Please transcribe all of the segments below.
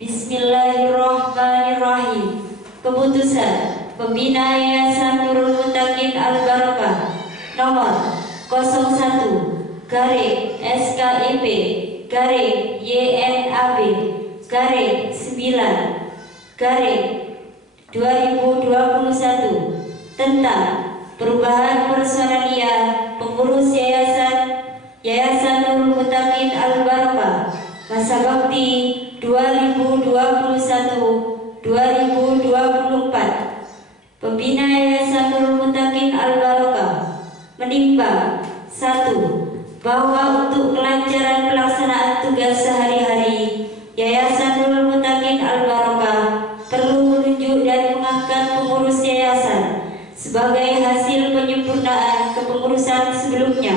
Bismillahirrahmanirrahim. Keputusan Pembina Yayasan Nurul Muttaqin Al-Barokah nomor 01-SKIP-9/2021 tentang perubahan personalia pengurus Yayasan Nurul Muttaqin Al-Barokah masa bakti 2021-2024. Pembina Yayasan Nurul Muttaqin Al-Barokah menimbang 1. Bahwa untuk kelancaran pelaksanaan tugas sehari-hari Yayasan Nurul Muttaqin Al-Barokah perlu menunjuk dan mengangkat pengurus yayasan sebagai hasil penyempurnaan kepengurusan sebelumnya.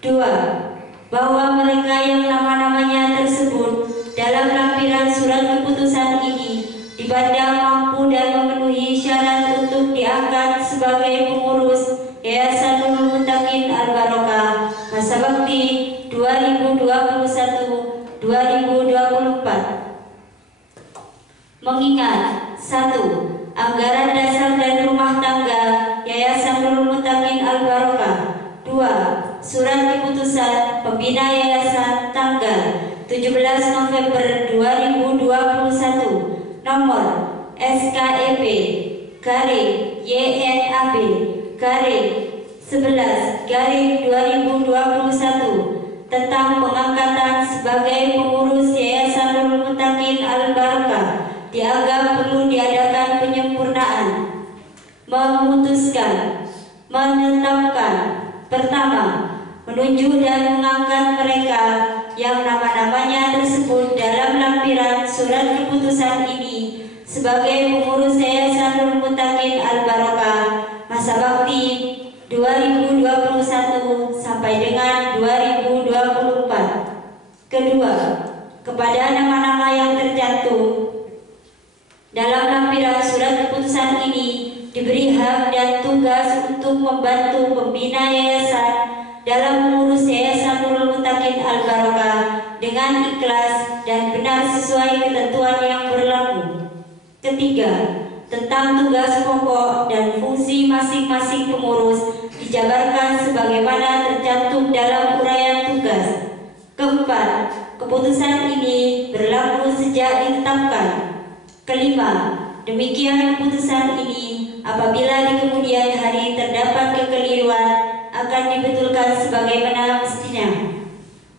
2. Bahwa mereka yang nama-namanya tersebut dalam lampiran surat keputusan ini dipandang mampu dan memenuhi syarat untuk diangkat sebagai pengurus Yayasan Nurul Muttaqin Al-Barokah masa bakti 2021-2024. Mengingat 1. Anggaran dasar dan rumah tangga Yayasan Nurul Muttaqin Al-Barokah. 2. Surat keputusan Pembina Yayasan tanggal 17 November 2021 nomor SKEP-YNAB-11/2021 tentang pengangkatan sebagai pengurus Yayasan Nurul Muttaqin Al-Barokah dianggap perlu diadakan penyempurnaan. Memutuskan menetapkan pertama, menunjuk dan mengangkat mereka yang nama-namanya tersebut dalam lampiran surat keputusan ini sebagai pengurus Yayasan Nurul Muttaqin Al-Barokah masa bakti 2021 sampai dengan 2024. Kedua, kepada nama-nama yang tercantum dalam lampiran surat keputusan ini diberi hak dan tugas untuk membantu pembina yayasan dalam mengurus Yayasan Nurul Muttaqin Al-Barokah dengan ikhlas dan benar sesuai ketentuan yang berlaku. Ketiga, tentang tugas pokok dan fungsi masing-masing pengurus dijabarkan sebagaimana tercantum dalam uraian tugas. Keempat, keputusan ini berlaku sejak ditetapkan. Kelima, demikian keputusan ini apabila di kemudian hari terdapat kekeliruan akan dibetulkan sebagaimana mestinya.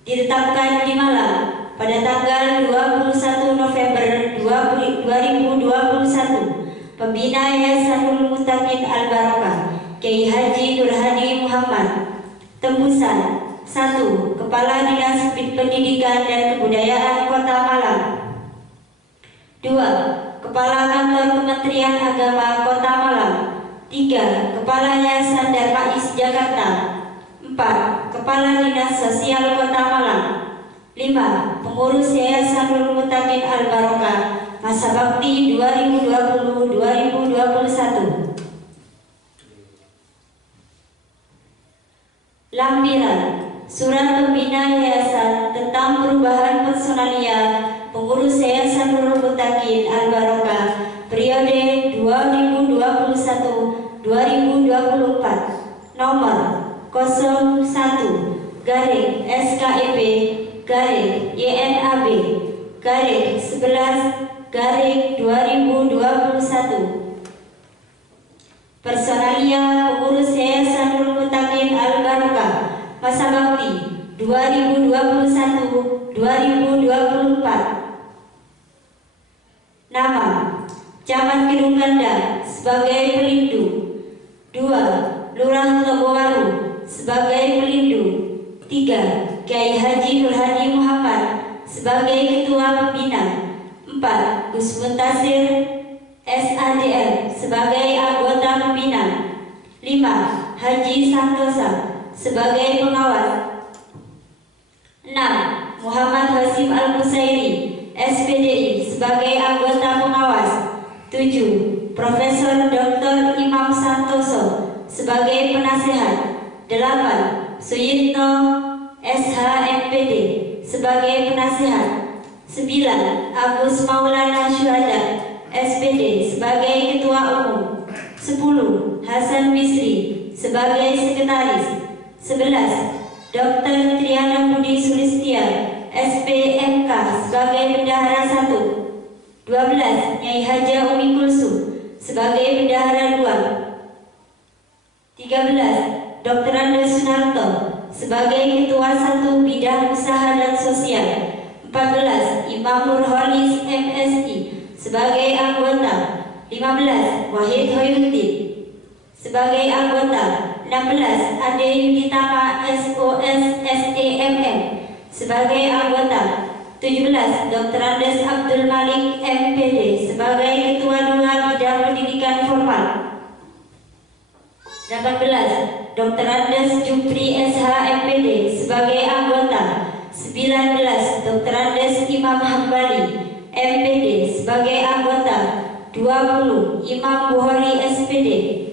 Ditetapkan di Malang pada tanggal 21 November 2021, Pembina Yayasan Nurul Muttaqin Al-Barokah Kiai Haji Nur Hadi Muhammad. Tembusan 1. Kepala Dinas Pendidikan dan Kebudayaan Kota Malang. 2. Kepala Kantor Kementerian Agama Kota Malang. 3. Kepala Yayasan Darmais Jakarta. 4. Kepala Dinas Sosial Kota Malang. 5. Pengurus Yayasan Nurul Muttaqin Al-Barokah masa bakti 2020-2021. Lampiran Surat Pembina Yayasan tentang perubahan personalia pengurus Yayasan Nurul Muttaqin Al-Barokah periode 2021-2024 nomor 01-SKIP-YNAB-11/2021. Personalia pengurus Yayasan Nurul Muttaqin Al-Barokah masa bakti 2021-2024. Nama: Camat Kedung Ganda sebagai pelindung. 2. Lurah Togowaru sebagai pelindung. 3. Kiai Haji Nur Hadi Muhammad sebagai ketua pembina. 4. Gus Muntasir SADM sebagai anggota pembina. 5. Haji Santosa sebagai pengawas. 6. Muhammad Hasim Al-Busairi SPDI sebagai anggota pengawas. 7. Profesor Dr. Imam Santoso sebagai penasehat. 8. Suyitno SHMPD sebagai penasehat. 9. 9. Agus Maulana Syuhada SPD sebagai Ketua Umum. 10. Hasan Bisri sebagai Sekretaris. 11. Dr. Triana Budi Sulistia SPMK sebagai Bendahara 1. 12. Nyai Haja Umi Kulsum sebagai Bendahara 2. 13. Dr. Andes Sunarto sebagai Ketua 1 Bidang Usaha dan Sosial. 14. Imam Nurholis MSI sebagai anggota. 15. Wahid Hoyuddin sebagai anggota. 16. Ade Yuditama SOS SEMM sebagai anggota. 17. Dr. Andes Abdul Malik MPD sebagai Ketua 2 Bidang Pendidikan Formal. 18. Dr. Andes Jupri SH MPD sebagai anggota. 19. Dr. Andes Imam Hambali MPD sebagai anggota. 20. Imam Bukhari SPD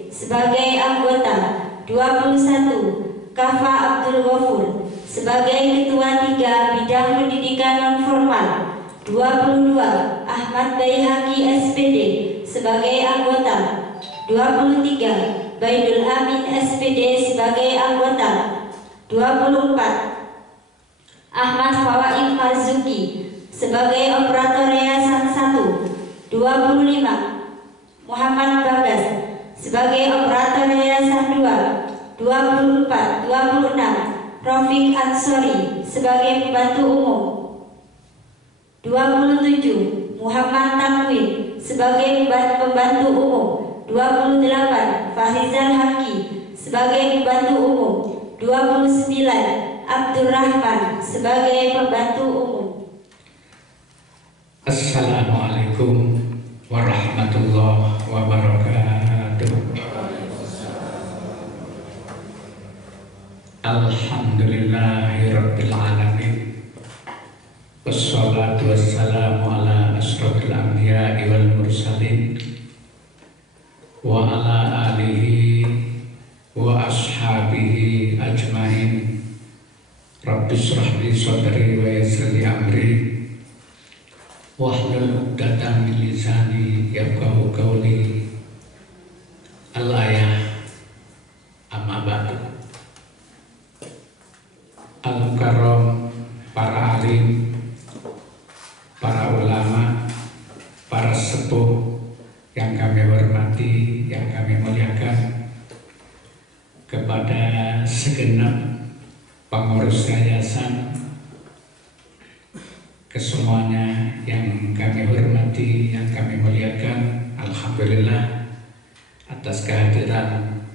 sebagai anggota. 21. Kafa Abdul Ghafur sebagai Ketua 3 Bidang Pendidikan Non-Formal. 22. Ahmad Baihaqi SPD sebagai anggota. 23. Baidul Amin SPD sebagai anggota. 24. Ahmad Fawaid Marzuki sebagai Operator Yayasan 1. 25. Muhammad Bagas sebagai Operator Yayasan 2. 24. 26. Rafiq Ansori sebagai Pembantu Umum. 27. Muhammad Tamwin sebagai Pembantu Umum. 28. Fahrizal Haki sebagai Pembantu Umum. 29. Abdurrahman sebagai Pembantu Umum. Assalamualaikum warahmatullahi wabarakatuh. Alhamdulillahirabbil alamin. Wassalatu wassalamu ala asyrofil anbiya'i wal mursalin wa ala alihi wa ashabihi ajmain. Rabbi shrah li sadri wa yassir li amri wahlul 'uqdatam min lisani yafqahu qawli. Al-ayah amma ba'du. Al-mukarram, para alim, para ulama, para sepuh yang kami hormati, yang kami muliakan, kepada segenap pengurus yayasan, kesemuanya yang kami hormati, yang kami muliakan. Alhamdulillah atas kehadiran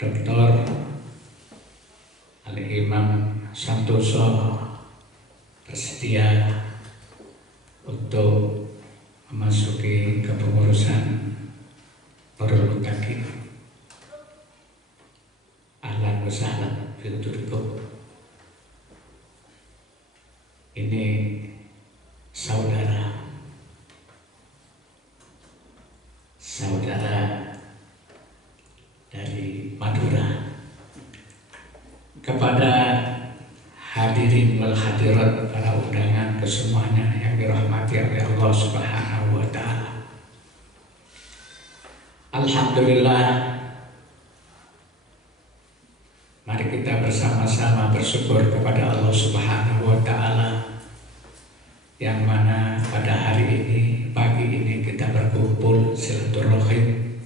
Dr. Al-Imam Santoso bersedia untuk memasuki kepengurusan Nurul Mutakin. Ahlan wa sahlan fituriko. Ini saudara dari Madura. Kepada hadirin wal hadirat, para undangan kesemuanya yang dirahmati oleh Allah Subhanahu wa taala. Alhamdulillah, mari kita bersama-sama bersyukur kepada Allah Subhanahu wa taala yang mana pada hari ini, pagi ini kita berkumpul silaturahim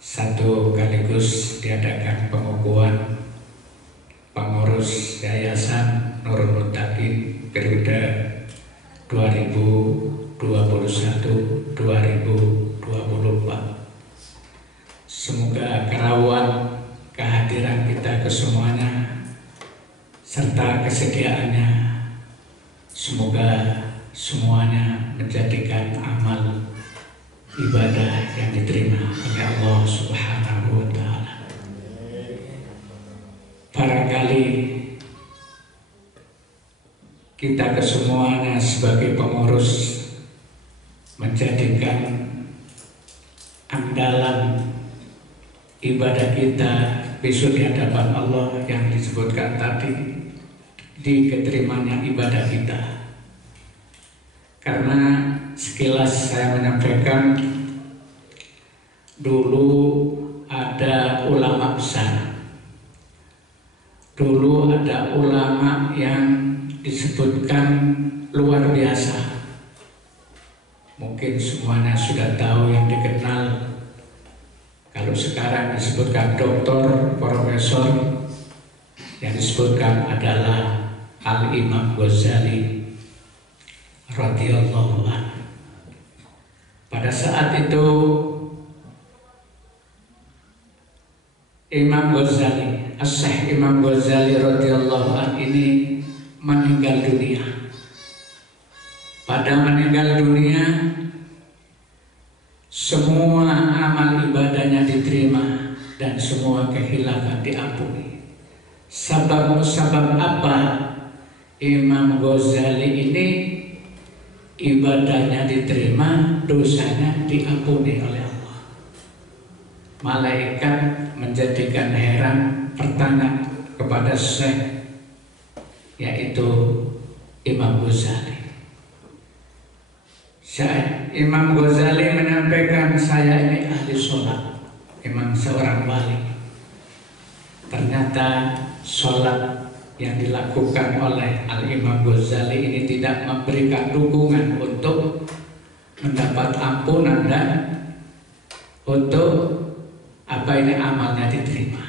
satu kaligus diadakan pengukuhan pengurus Yayasan Nurul Mutakin periode 2021-2024. Semoga kerawan kehadiran kita kesemuanya serta kesediaannya, semoga semuanya menjadikan amal ibadah yang diterima oleh Allah Subhanahu wa taala. Barangkali kita kesemuanya sebagai pengurus menjadikan andalan ibadah kita besok di hadapan Allah yang disebutkan tadi, di keterimanya ibadah kita karena sekilas saya menyampaikan dulu ada ulama besar, dulu ada ulama yang disebutkan luar biasa. Mungkin semuanya sudah tahu yang dikenal. Kalau sekarang disebutkan doktor, profesor, yang disebutkan adalah Al-Imam Ghazali radhiyallahu anhu. Pada saat itu Imam Ghazali, As-Syeikh Imam Ghazali radhiyallahu anhu ini meninggal dunia. Pada meninggal dunia, semua amal ibadahnya diterima dan semua kehilafan diampuni. Sebab apa Imam Ghazali ini ibadahnya diterima, dosanya diampuni oleh Allah? Malaikat menjadikan heran, bertanya kepada Syekh, yaitu Imam Ghazali. Imam Ghazali menyampaikan, saya ini ahli sholat, memang seorang wali. Ternyata sholat yang dilakukan oleh Al-Imam Ghazali ini tidak memberikan dukungan untuk mendapat ampunan dan untuk amalnya diterima.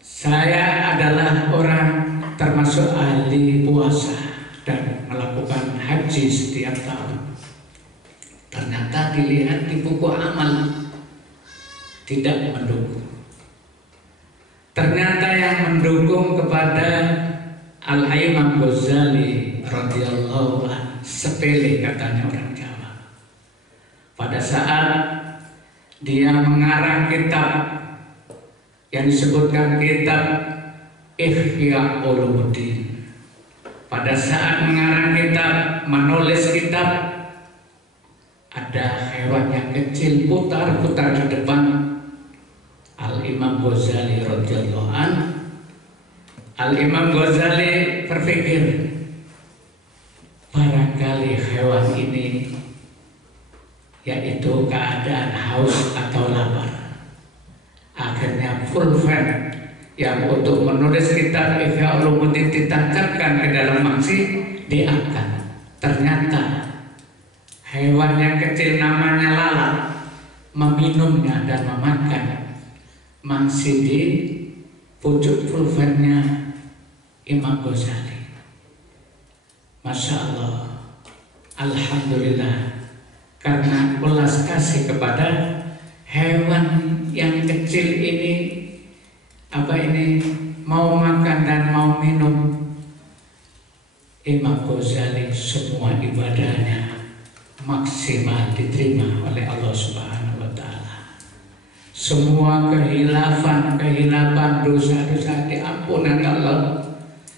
Saya adalah orang termasuk ahli puasa dan melakukan haji setiap tahun. Ternyata dilihat di buku amal tidak mendukung. Ternyata yang mendukung kepada Al-Imam Ghazali radhiyallahu anhu sepele, katanya orang Jawa. Pada saat dia mengarang kitab yang disebutkan kitab Ihya Ulumuddin, pada saat mengarang kitab, menulis kitab, ada hewan yang kecil putar-putar di depan Al-Imam Ghazali radhiyallahu anhu. Al-Imam Ghazali berpikir, barangkali hewan ini yaitu keadaan haus atau lapar. Akhirnya pulpen yang untuk menulis kitab Ihya Ulumuddin ditancapkan ke dalam mangsi, diangkat. Ternyata hewan yang kecil namanya lalat meminumnya dan memakan mangsi di pucuk pulpennya Imam Ghazali. Masya Allah, alhamdulillah, karena belas kasih kepada hewan yang kecil ini, mau makan dan mau minum, Imam Ghazali semua ibadahnya maksimal diterima oleh Allah Subhanahu wa Ta'ala. Semua kehilafan dosa-dosa diampuni Allah,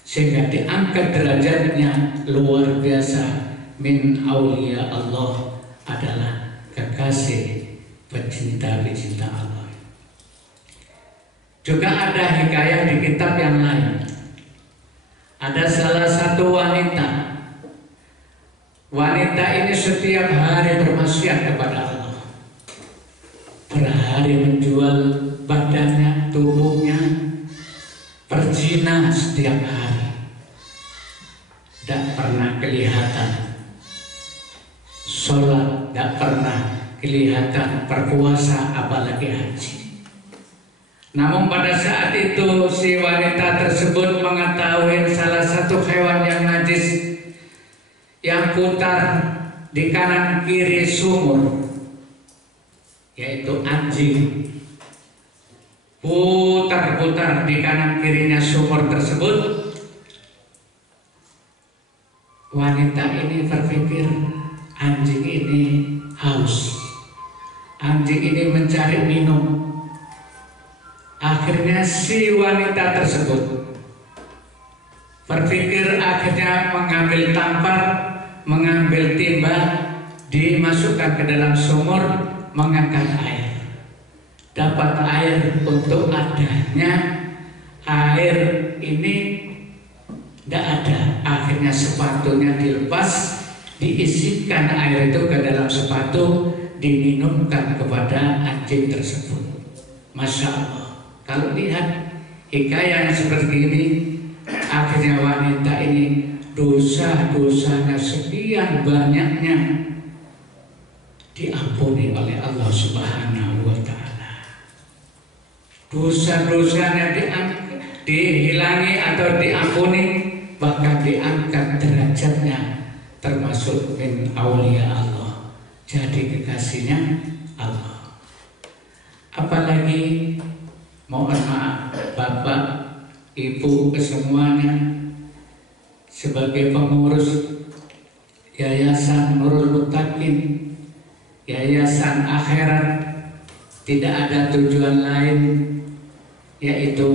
sehingga diangkat derajatnya luar biasa. Min aulia Allah, adalah kekasih pecinta Allah. Juga ada hikayah di kitab yang lain. Ada salah satu wanita. Wanita ini setiap hari bermaksiat kepada Allah. Berhari menjual badannya, tubuhnya, berzina setiap hari. Tidak pernah kelihatan sholat, tidak pernah kelihatan berpuasa, apalagi haji. Namun pada saat itu si wanita tersebut mengetahui salah satu hewan yang najis yang putar di kanan kiri sumur, yaitu anjing. Putar-putar di kanan kirinya sumur tersebut. Wanita ini berpikir, anjing ini haus, anjing ini mencari minum. Akhirnya si wanita tersebut berpikir, akhirnya mengambil tampar, mengambil timba, dimasukkan ke dalam sumur, mengangkat air. Dapat air, untuk adanya air ini tidak ada. akhirnya sepatunya dilepas, diisikan air itu ke dalam sepatu, diminumkan kepada anjing tersebut. Masya Allah. Kalau lihat hikayat seperti ini, akhirnya wanita ini dosa-dosanya sekian banyaknya diampuni oleh Allah Subhanahu wa Ta'ala. Dosa-dosanya dihilangi atau diampuni, bahkan diangkat derajatnya, termasuk min aulia Allah, jadi kekasihnya Allah. Apalagi mohon maaf Bapak, Ibu kesemuanya, sebagai pengurus Yayasan Nurul Muttaqin, Yayasan Akhirat, tidak ada tujuan lain yaitu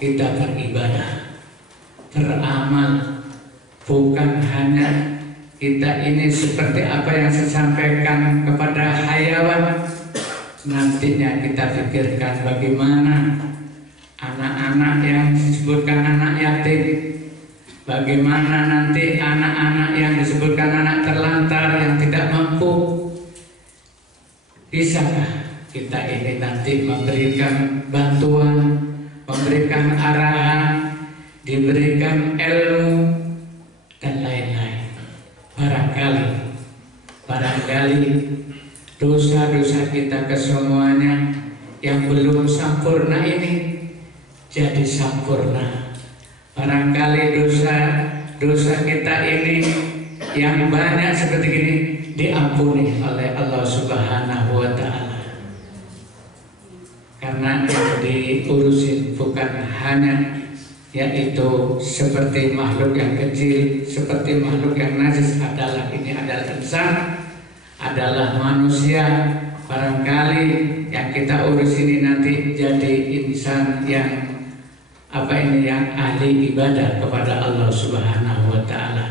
kita beribadah, beramal. Bukan hanya kita ini seperti apa yang saya sampaikan kepada hayawan, nantinya kita pikirkan bagaimana anak-anak yang disebutkan anak yatim, bagaimana nanti anak-anak yang disebutkan anak terlantar yang tidak mampu. Bisakah kita ini nanti memberikan bantuan, memberikan arahan, diberikan ilmu dan lain-lain? Barangkali dosa-dosa kita kesemuanya yang belum sempurna ini jadi sempurna. Barangkali dosa kita ini yang banyak seperti ini diampuni oleh Allah Subhanahu wa Ta'ala. Karena yang diurusin bukan hanya yaitu seperti makhluk yang kecil, seperti makhluk yang najis, adalah insan, adalah manusia. Barangkali yang kita urus ini nanti jadi insan yang yang ahli ibadah kepada Allah Subhanahu wa Ta'ala.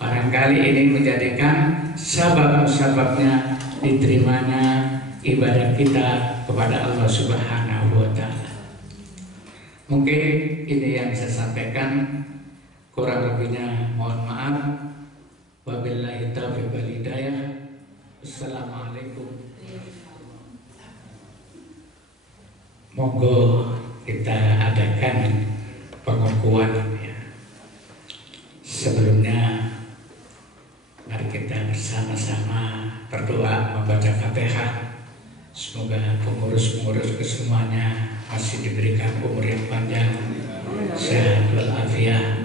Barangkali ini menjadikan sebab-sebabnya diterimanya ibadah kita kepada Allah Subhanahu wa Ta'ala. Mungkin ini yang saya sampaikan, kurang lebihnya mohon maaf. Wabillahi taufiq wal hidayah. Assalamualaikum. Monggo kita adakan pengukuhan ya. Sebelumnya mari kita bersama-sama berdoa membaca Fatihah. Semoga pengurus-pengurus kesemuanya masih diberikan umur yang panjang, sehat walafiat,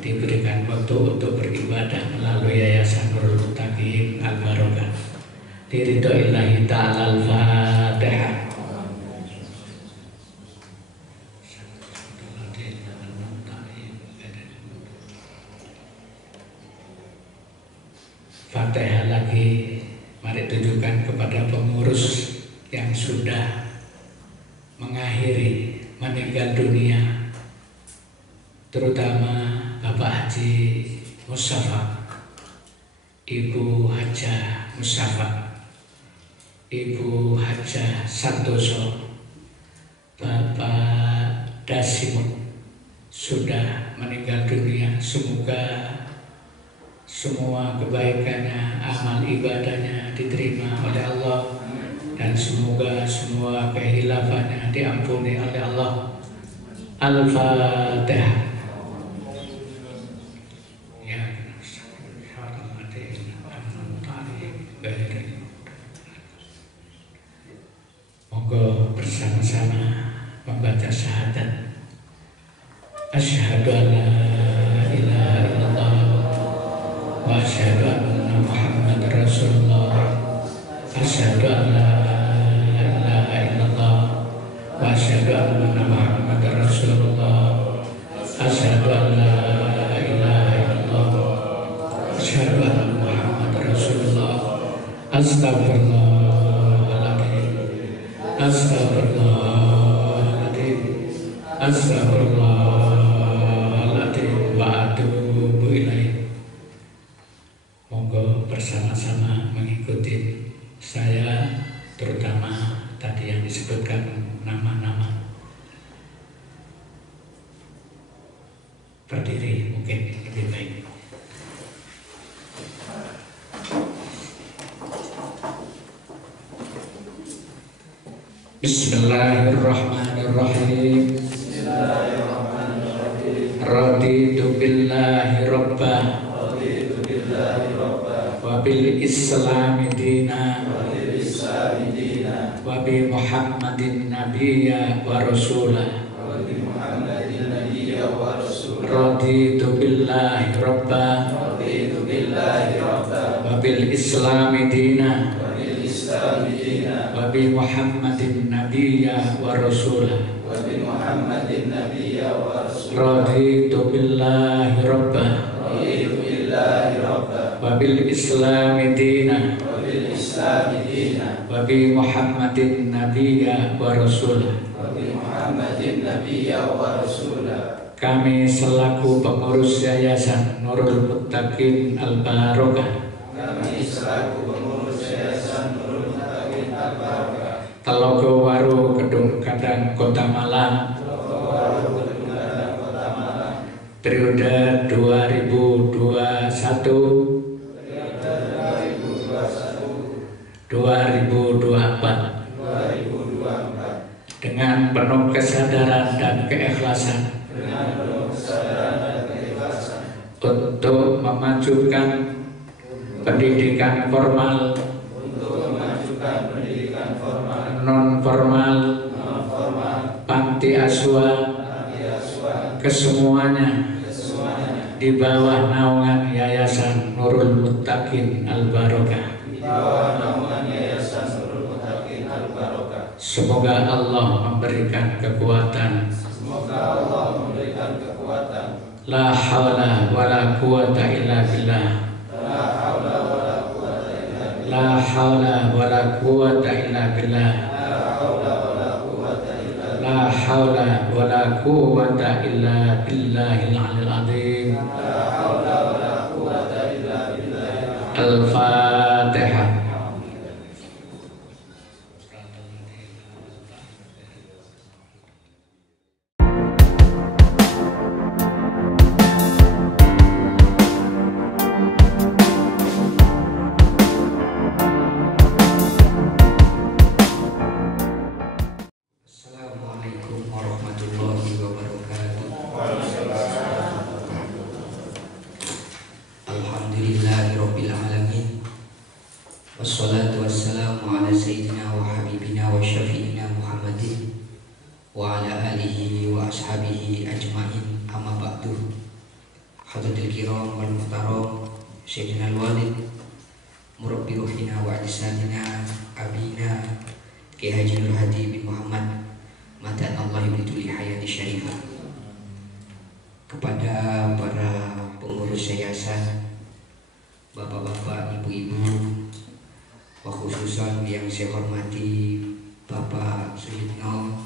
diberikan waktu untuk beribadah melalui Yayasan Nurul Muttaqin Al-Barokah. Diridhoillahi ta'ala. Al-Fatihah. Fatihah lagi. Mari tunjukkan kepada pengurus yang sudah mengakhiri meninggal dunia, terutama Bapak Haji Mustafa, Ibu Hajah Mustafa, Ibu Hajah Santoso, Bapak Dasimut sudah meninggal dunia. Semoga semua kebaikannya, amal ibadahnya diterima oleh Allah, dan semoga semua kehilafannya diampuni oleh Allah. Al-Fatihah. Monggo bersama-sama membaca syahadat. Asyhadu an la ilaha illallah wa asyhadu anna Muhammadar Rasulullah. Asyhadu an la ilaha illallah wa asyhadu anna Muhammadar Rasulullah. Asyhadu an la ilaha illallah wa asyhadu anna Muhammadar Rasulullah. Astagfirullahaladzim. Astagfirullahaladzim. Astagfirullahaladzim wa atubu ilaih. Monggo bersama-sama mengikuti saya, terutama tadi yang disebutkan nama-nama. Berdiri mungkin lebih baik. Bismillahirrahmanirrahim. Raditu billahi rabbah wa bil islami dina wa bi Muhammadin nabiyya wa rasulah. Raditu billahi rabbah wa bil islami dina wa bi Muhammadin nabiyya wa rasulah. Raditu billahi rabbah wa bil islami dina wa bi Muhammadin nabiyya wa rasulah. Kami selaku pengurus Yayasan Nurul Muttaqin Al-Barokah Telogo Waru Kedung Kadang Kota Malang periode 2021-2024 dengan penuh kesadaran dan keikhlasan untuk memajukan pendidikan formal, non formal, panti asuhan, kesemuanya di bawah naungan Yayasan Nurul Muttaqin Al-Barokah. Semoga Allah memberikan kekuatan. La haula wala quwata illa billah. La haula wala quwata illa billah. La haula wala quwata illa billahil aliyil azim. Al-Fatihah. Wassalatu wassalamu ala sayyidina wa habibina wa syafi'ina Muhammadin wa ala alihi wa ashabihi ajma'in, amma ba'du. Hadratil kiram wal muhtaram Sayyidina al-Walid murabbi ruhina wa ajsadina abina Ki Haji Nur Hadi bin Muhammad Matan Allah ibn Tuli Hayati Syarifah. Kepada para pengurus yayasan, bapak-bapak, ibu-ibu, khususan yang saya hormati Bapak Suyitno,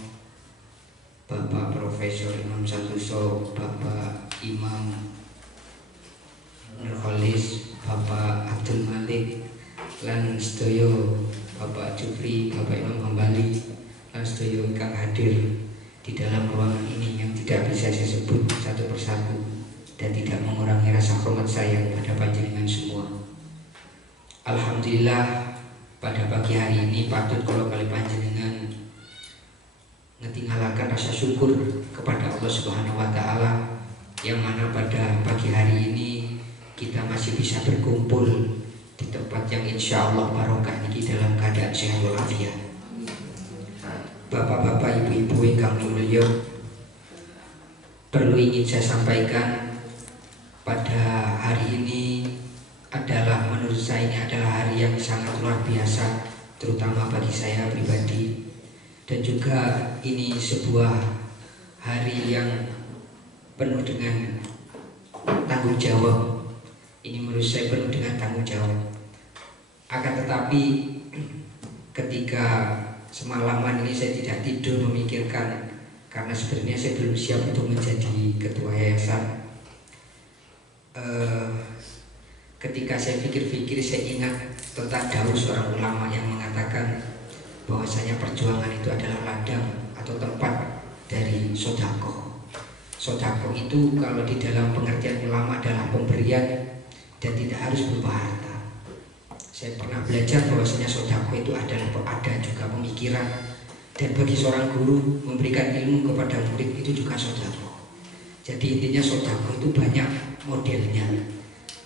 Bapak Profesor Imam Santoso, Bapak Imam Nurholis, Bapak Abdul Malik, lan sedaya Bapak Jufri, Bapak Imam Hambali, lan sedaya ingkang hadir di dalam ruangan ini yang tidak bisa saya sebut satu persatu dan tidak mengurangi rasa hormat saya kepada panjenengan semua. Alhamdulillah, pada pagi hari ini patut kalau kali panjenengan ngetinggalakan rasa syukur kepada Allah Subhanahu wa Ta'ala, yang mana pada pagi hari ini kita masih bisa berkumpul di tempat yang insya Allah barokah ini dalam keadaan sehat walafiat. Bapak-bapak, ibu-ibu yang mulia, perlu ingin saya sampaikan pada hari ini adalah, menurut saya ini adalah hari yang sangat luar biasa, terutama bagi saya pribadi, dan juga ini sebuah hari yang penuh dengan tanggung jawab. Ini menurut saya penuh dengan tanggung jawab. Akan tetapi ketika semalaman ini saya tidak tidur memikirkan, karena sebenarnya saya belum siap untuk menjadi ketua yayasan. Ketika saya pikir-pikir, saya ingat tentang dawuh seorang ulama yang mengatakan bahwasanya perjuangan itu adalah ladang atau tempat dari sodako. Sodako itu kalau di dalam pengertian ulama adalah pemberian dan tidak harus berupa harta. Saya pernah belajar bahwasanya sodako itu adalah ada juga pemikiran Dan bagi seorang guru memberikan ilmu kepada murid itu juga sedekah. Jadi intinya sedekah itu banyak modelnya.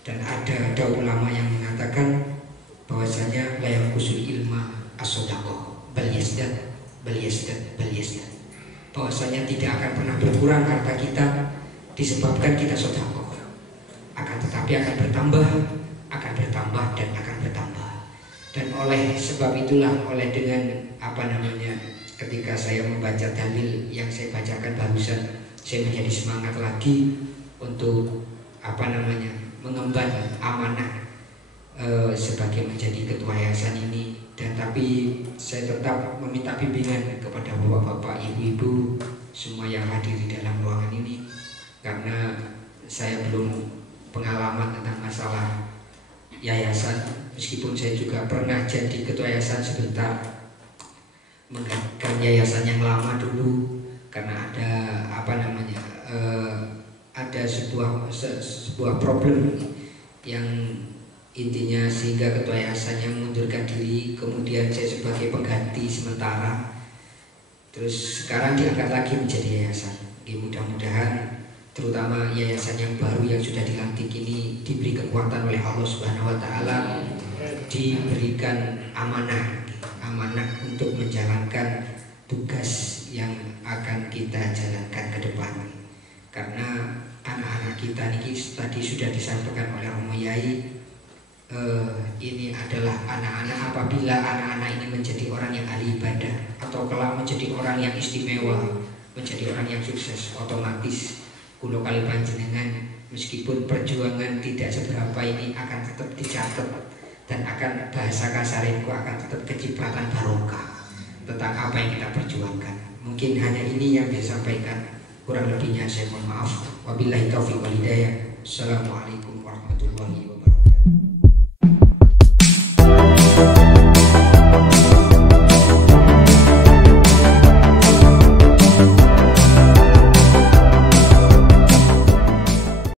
Dan ada ulama yang mengatakan bahwasanya la yanqusul ilma as-sadaqah bal yazdad bahwasanya tidak akan pernah berkurang harta kita disebabkan kita sedekah, akan tetapi akan bertambah dan akan bertambah. Dan oleh sebab itulah, oleh dengan ketika saya membaca dalil yang saya bacakan barusan, saya menjadi semangat lagi untuk mengemban amanah sebagai menjadi ketua yayasan ini. Dan tapi saya tetap meminta bimbingan kepada bapak-bapak, ibu-ibu semua yang hadir di dalam ruangan ini, karena saya belum pengalaman tentang masalah yayasan, meskipun saya juga pernah jadi ketua yayasan sebentar, menggantikan yayasan yang lama dulu karena ada sebuah problem yang intinya sehingga ketua yayasannya mengundurkan diri, kemudian saya sebagai pengganti sementara, terus sekarang diangkat lagi menjadi yayasan. Mudah-mudahan terutama yayasan yang baru yang sudah dilantik ini diberi kekuatan oleh Allah Subhanahu wa taala, diberikan amanah untuk menjalankan tugas yang akan kita jalankan ke depan. Karena anak-anak kita ini tadi sudah disampaikan oleh Romo Yai, ini adalah anak-anak, apabila anak-anak ini menjadi orang yang ahli ibadah atau kelak menjadi orang yang istimewa, menjadi orang yang sukses, otomatis kulo kali panjenengan meskipun perjuangan tidak seberapa ini akan tetap dicatat, dan akan bahasa kasarinku akan tetap kecipratan barokah tentang apa yang kita perjuangkan. Mungkin hanya ini yang saya sampaikan, kurang lebihnya saya mohon maaf. Wabillahi taufiq wal hidayah. Assalamualaikum warahmatullahi wabarakatuh.